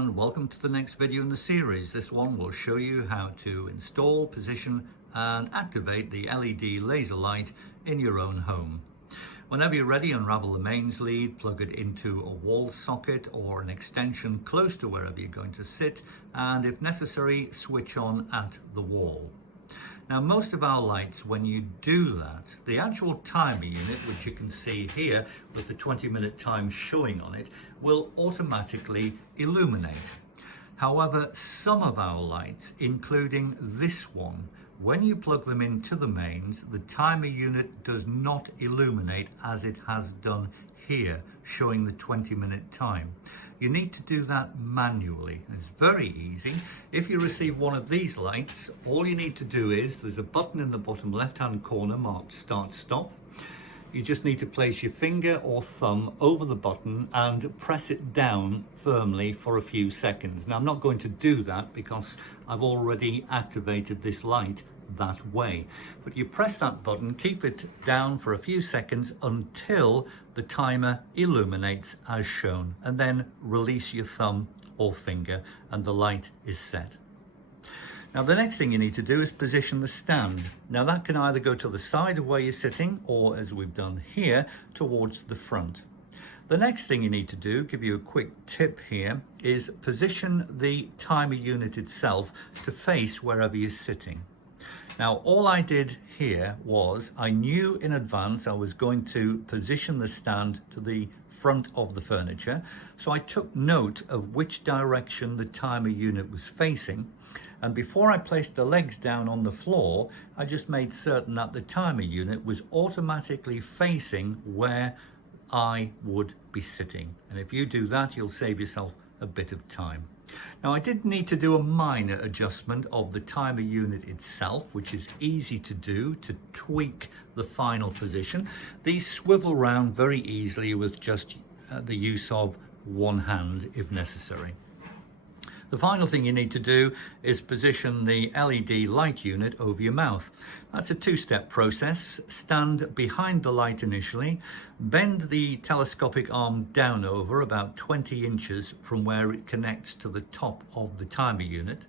and welcome to the next video in the series. This one will show you how to install, position and activate the LED laser light in your own home. Whenever you're ready, unravel the mains lead, plug it into a wall socket or an extension close to wherever you're going to sit, and if necessary, switch on at the wall. Now, most of our lights, when you do that, the actual timer unit, which you can see here with the 20-minute time showing on it, will automatically illuminate. However, some of our lights, including this one, when you plug them into the mains, the timer unit does not illuminate as it has done here, showing the 20-minute time. You need to do that manually. It's very easy. If you receive one of these lights, all you need to do is, there's a button in the bottom left-hand corner marked Start Stop. You just need to place your finger or thumb over the button and press it down firmly for a few seconds. Now, I'm not going to do that because I've already activated this light that way. But you press that button, keep it down for a few seconds until the timer illuminates as shown, and then release your thumb or finger and the light is set. Now, the next thing you need to do is position the stand. Now, that can either go to the side of where you're sitting or, as we've done here, towards the front. The next thing you need to do, give you a quick tip here, is position the timer unit itself to face wherever you're sitting. Now, all I did here was I knew in advance I was going to position the stand to the front of the furniture, so I took note of which direction the timer unit was facing, and before I placed the legs down on the floor, I just made certain that the timer unit was automatically facing where I would be sitting. And if you do that, you'll save yourself a bit of time. Now, I did need to do a minor adjustment of the timer unit itself, which is easy to do to tweak the final position. These swivel round very easily with just the use of one hand if necessary. The final thing you need to do is position the LED light unit over your mouth. That's a two-step process. Stand behind the light initially, bend the telescopic arm down over about 20 inches from where it connects to the top of the timer unit.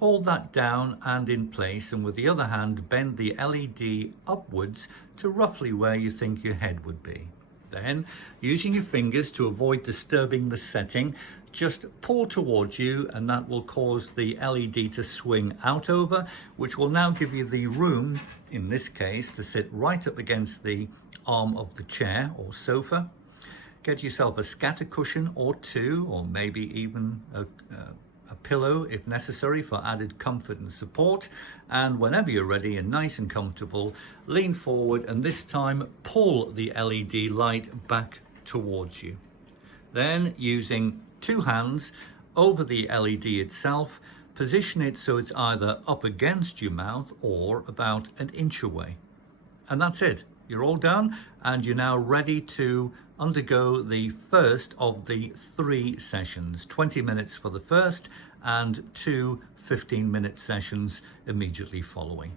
Hold that down and in place, and with the other hand, bend the LED upwards to roughly where you think your head would be. Then, using your fingers to avoid disturbing the setting, just pull towards you, and that will cause the LED to swing out over, which will now give you the room, in this case, to sit right up against the arm of the chair or sofa. Get yourself a scatter cushion or two, or maybe even a pillow if necessary for added comfort and support, and whenever you're ready and nice and comfortable, lean forward and this time pull the LED light back towards you. Then, using two hands over the LED itself, position it so it's either up against your mouth or about an inch away. And that's it. You're all done, and you're now ready to undergo the first of the 3 sessions, 20 minutes for the first and 2 15-minute sessions immediately following.